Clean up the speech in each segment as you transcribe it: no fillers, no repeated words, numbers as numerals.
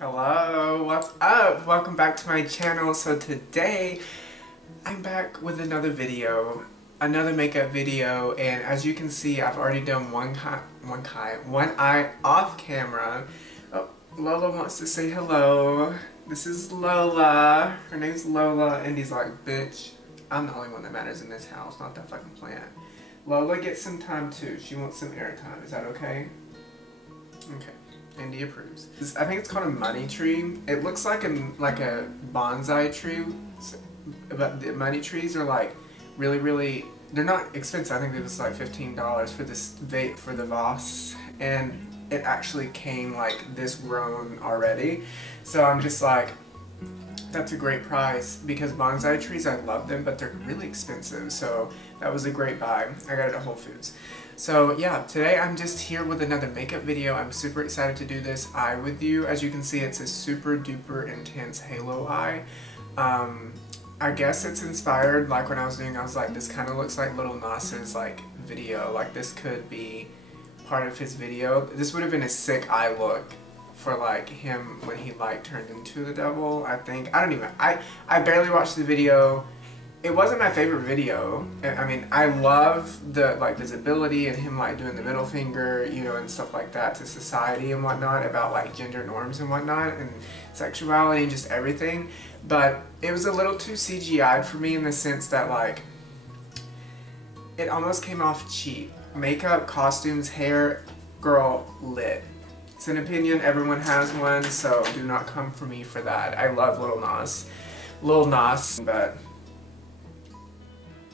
Hello, what's up? Welcome back to my channel. So today I'm back with another video, another makeup video, and as you can see I've already done one eye off camera. Oh, Lola wants to say hello. This is Lola. Her name's Lola and he's like, bitch, I'm the only one that matters in this house, not that fucking plant. Lola gets some time too. She wants some airtime. Is that okay? Okay. Indy approves. I think it's called a money tree. It looks like a bonsai tree, but the money trees are like really, they're not expensive. I think it was like $15 for this for the vase, and it actually came like this grown already. So I'm just like, that's a great price, because bonsai trees, I love them, but they're really expensive. So that was a great buy. I got it at Whole Foods. So yeah, today I'm just here with another makeup video. I'm super excited to do this eye with you. As you can see, it's a super duper intense halo eye. I guess it's inspired, like when I was like, this kind of looks like Lil Nas's like video. Like this could be part of his video. This would have been a sick eye look for like him when he like turned into the devil, I think. I barely watched the video. It wasn't my favorite video. I mean, I love the like visibility and him like doing the middle finger, you know, and stuff like that to society and whatnot about like gender norms and whatnot and sexuality and just everything. But it was a little too CGI'd for me in the sense that like it almost came off cheap. Makeup, costumes, hair, girl, lit. It's an opinion, everyone has one, so do not come for me for that. I love Lil Nas, but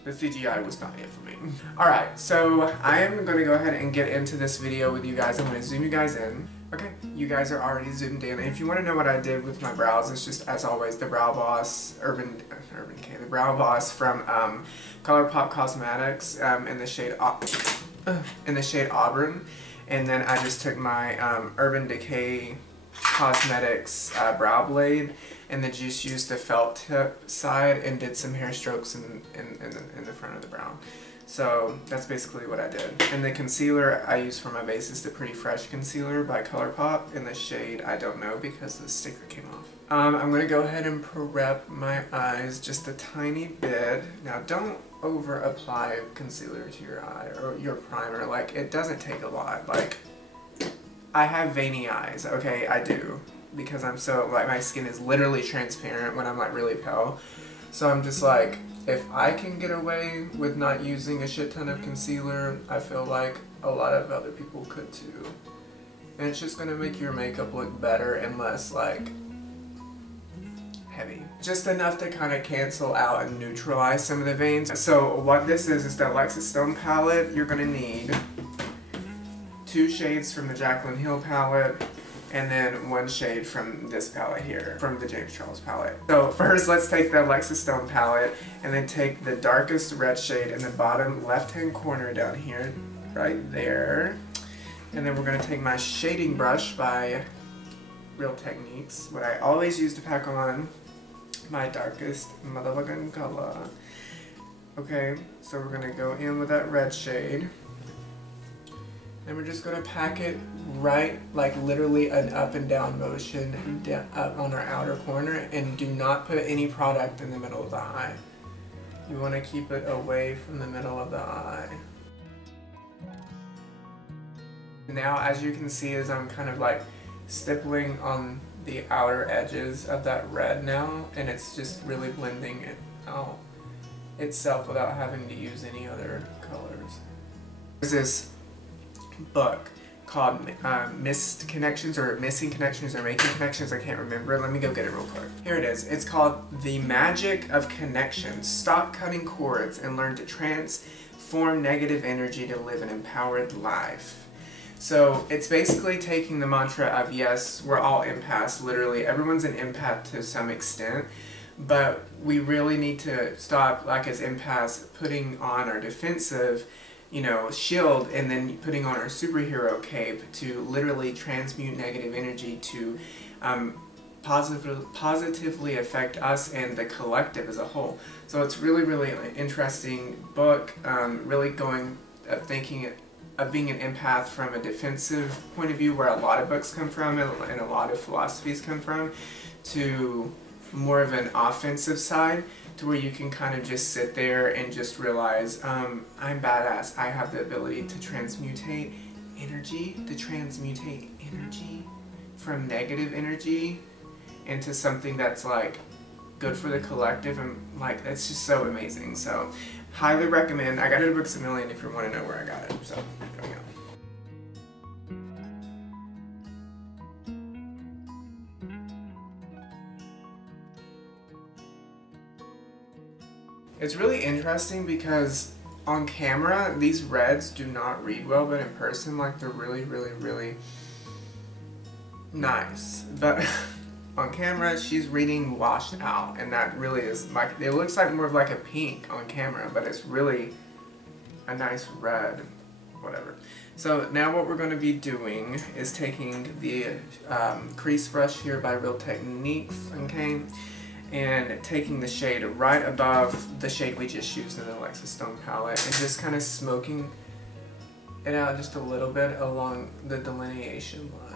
the CGI was not it for me. Alright, so I am going to go ahead and get into this video with you guys. I'm going to zoom you guys in. Okay, you guys are already zoomed in. And if you want to know what I did with my brows, it's just, as always, the Brow Boss, the Brow Boss from ColourPop Cosmetics in the shade Auburn. And then I just took my Urban Decay Cosmetics brow blade and then just used the felt tip side and did some hair strokes in the front of the brow. So that's basically what I did. And the concealer I use for my base is the Pretty Fresh concealer by ColourPop in the shade I don't know because the sticker came off. I'm going to go ahead and prep my eyes just a tiny bit. Now don't over apply concealer to your eye or your primer. Like, it doesn't take a lot. Like, I have veiny eyes, okay? I do, because I'm so, like, my skin is literally transparent when I'm like really pale. So I'm just like, if I can get away with not using a shit ton of concealer, I feel like a lot of other people could too. And it's just gonna make your makeup look better and less like heavy. Just enough to kind of cancel out and neutralize some of the veins. So what this is the Alexis Stone palette. You're gonna need 2 shades from the Jaclyn Hill palette and then 1 shade from this palette here, from the James Charles palette. So first let's take the Alexis Stone palette and then take the darkest red shade in the bottom left hand corner down here, right there. And then we're gonna take my shading brush by Real Techniques, what I always use to pack on my darkest motherfucking color. Okay, so we're gonna go in with that red shade. And we're just gonna pack it right, like literally an up and down motion up on our outer corner, and do not put any product in the middle of the eye. You wanna keep it away from the middle of the eye. Now, as you can see, as I'm kind of like stippling on the outer edges of that red now, and it's just really blending it out itself without having to use any other colors. There's this book called Missed Connections or Missing Connections or Making Connections, I can't remember. Let me go get it real quick. Here it is. It's called The Magic of Connections. Stop cutting cords and learn to transform negative energy to live an empowered life. So it's basically taking the mantra of, yes, we're all empaths, literally. Everyone's an empath to some extent, but we really need to stop, like as empaths, putting on our defensive, you know, shield and then putting on our superhero cape to literally transmute negative energy to positively affect us and the collective as a whole. So it's really an interesting book, really thinking of being an empath from a defensive point of view, where a lot of books come from and a lot of philosophies come from, to more of an offensive side, to where you can kind of just sit there and just realize, I'm badass. I have the ability to transmutate energy, from negative energy into something that's like good for the collective, and like it's just so amazing. So highly recommend. I got it at Books A Million if you want to know where I got it. So there we go. It's really interesting because on camera these reds do not read well, but in person, like, they're really, really, really nice. But on camera she's reading washed out, and that really is like, it looks like more of like a pink on camera, but it's really a nice red, whatever. So now what we're going to be doing is taking the crease brush here by Real Techniques, okay, and taking the shade right above the shade we just used in the Alexis Stone palette, and just kind of smoking it out just a little bit along the delineation line.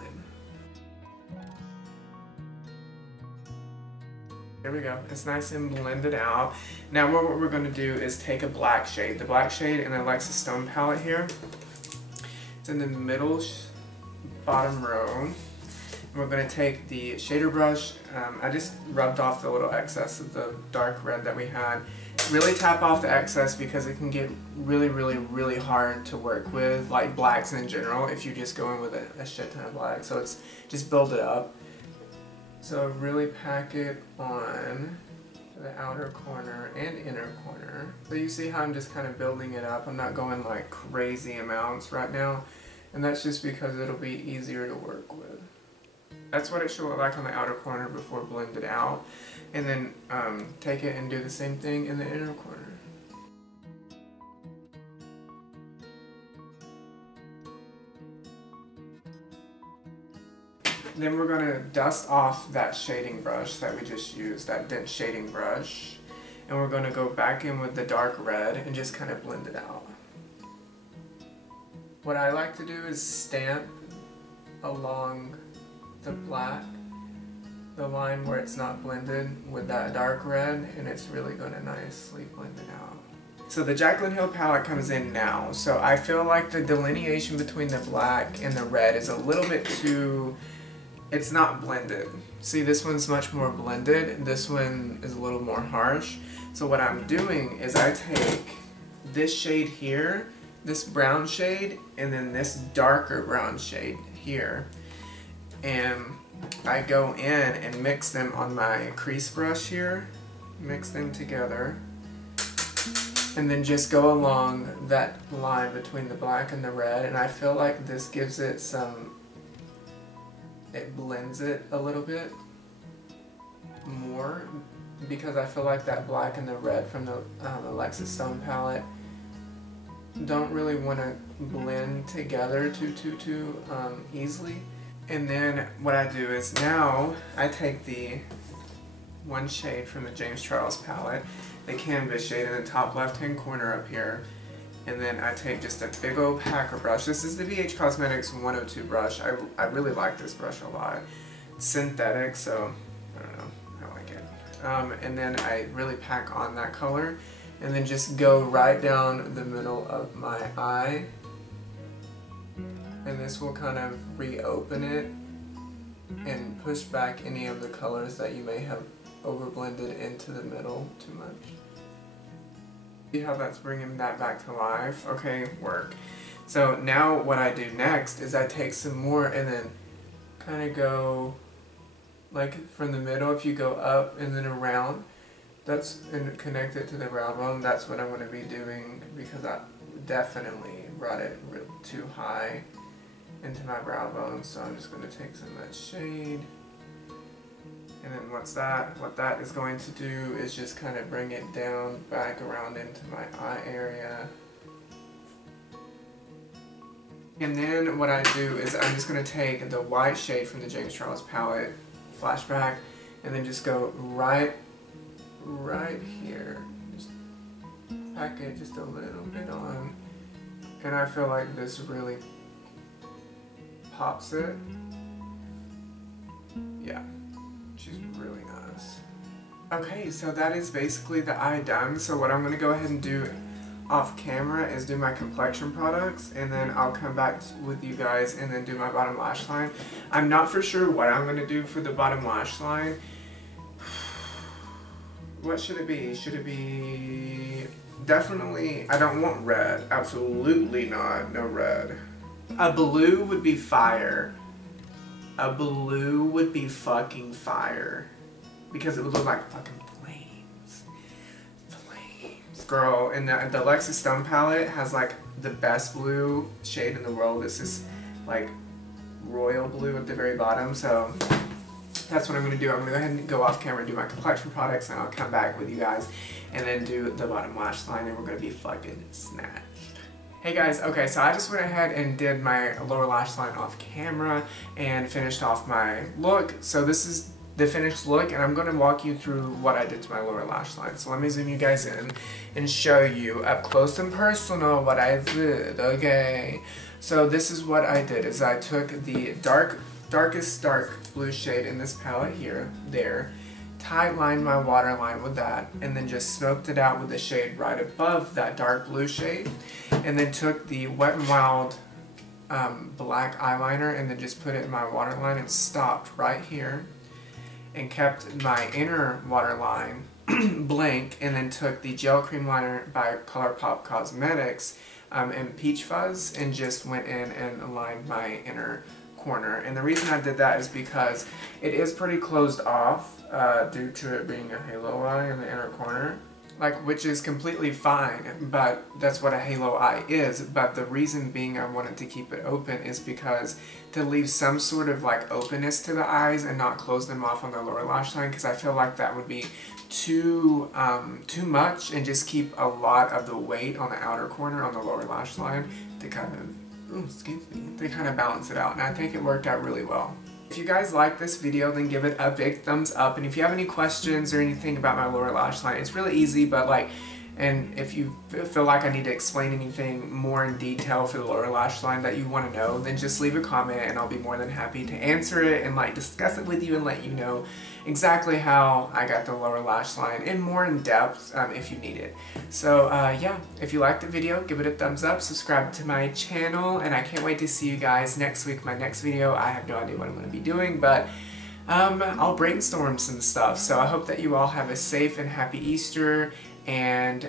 There we go. It's nice and blended out. Now what we're going to do is take a black shade. The black shade in the Alexis Stone palette here. It's in the middle bottom row. We're going to take the shader brush. I just rubbed off the little excess of the dark red that we had. Really tap off the excess because it can get really, really, really hard to work with, like blacks in general, if you just go in with a shit ton of black. So it's just build it up. So really pack it on the outer corner and inner corner. So you see how I'm just kind of building it up. I'm not going like crazy amounts right now. And that's just because it'll be easier to work with. That's what it should look like on the outer corner before blended out. And then take it and do the same thing in the inner corner. Then we're going to dust off that shading brush that we just used, that dense shading brush. And we're going to go back in with the dark red and just kind of blend it out. What I like to do is stamp along the black, the line where it's not blended, with that dark red, and it's really going to nicely blend it out. So the Jaclyn Hill palette comes in now, so I feel like the delineation between the black and the red is a little bit too, it's not blended. See, this one's much more blended, this one is a little more harsh. So what I'm doing is I take this shade here, this brown shade, and then this darker brown shade here, and I go in and mix them on my crease brush here, mix them together, and then just go along that line between the black and the red, and I feel like this gives it some, it blends it a little bit more, because I feel like that black and the red from the Alexis Stone palette don't really want to blend together too easily. And then what I do is now I take the one shade from the James Charles palette, the canvas shade in the top left hand corner up here, and then I take just a big old packer brush. This is the VH Cosmetics 102 brush. I really like this brush a lot. It's synthetic, so I don't know, I like it. And then I really pack on that color, and then just go right down the middle of my eye. And this will kind of reopen it and push back any of the colors that you may have overblended into the middle too much. See how that's bringing that back to life? Okay, work. So now what I do next is I take some more and then kind of go like from the middle. If you go up and then around, that's, and connect it to the brow bone. That's what I'm going to be doing, because I definitely brought it too high into my brow bone. So I'm just going to take some of that shade, and then what that is going to do is just kind of bring it down back around into my eye area. And then what I do is I'm just going to take the white shade from the James Charles palette, Flashback, and then just go right here. Just pack it just a little bit on. and I feel like this really pops it. Yeah, she's really nice. Okay, so that is basically the eye done. So what I'm going to go ahead and do off camera is do my complexion products, and then I'll come back with you guys and then do my bottom lash line. I'm not for sure what I'm going to do for the bottom lash line. What should it be? Should it be... Definitely, I don't want red. Absolutely not. No red. A blue would be fire. A blue would be fucking fire. Because it would look like fucking flames. Flames. Girl, and the Lexus Stone palette has like the best blue shade in the world. It's this like royal blue at the very bottom. So that's what I'm going to do. I'm going to go ahead and go off camera and do my complexion products, and I'll come back with you guys and then do the bottom lash line, and we're going to be fucking snatched. Hey guys, okay, so I just went ahead and did my lower lash line off camera and finished off my look. So this is the finished look, and I'm going to walk you through what I did to my lower lash line. So let me zoom you guys in and show you up close and personal what I did, okay? So this is what I did, is I took the darkest dark blue shade in this palette here, tight lined my waterline with that, and then just smoked it out with the shade right above that dark blue shade, and then took the Wet n Wild black eyeliner and then just put it in my waterline and stopped right here and kept my inner waterline blank, and then took the gel cream liner by ColourPop Cosmetics in Peach Fuzz and just went in and aligned my inner corner. And the reason I did that is because it is pretty closed off due to it being a halo eye in the inner corner, which is completely fine, but that's what a halo eye is. But the reason being I wanted to keep it open is because to leave some sort of like openness to the eyes and not close them off on the lower lash line, because I feel like that would be too much and just keep a lot of the weight on the outer corner on the lower lash line to kind of they kind of balance it out, and I think it worked out really well. If you guys like this video, then give it a big thumbs up, and if you have any questions or anything about my lower lash line, it's really easy, but and if you feel like I need to explain anything more in detail for the lower lash line that you want to know, then just leave a comment and I'll be more than happy to answer it and discuss it with you and let you know exactly how I got the lower lash line and more in depth if you need it. So yeah, if you liked the video, give it a thumbs up, subscribe to my channel, and I can't wait to see you guys next week. My next video, I have no idea what I'm going to be doing, but I'll brainstorm some stuff. So I hope that you all have a safe and happy Easter, and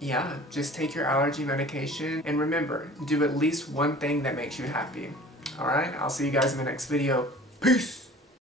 yeah, just take your allergy medication, and remember, do at least one thing that makes you happy. Alright, I'll see you guys in the next video. Peace!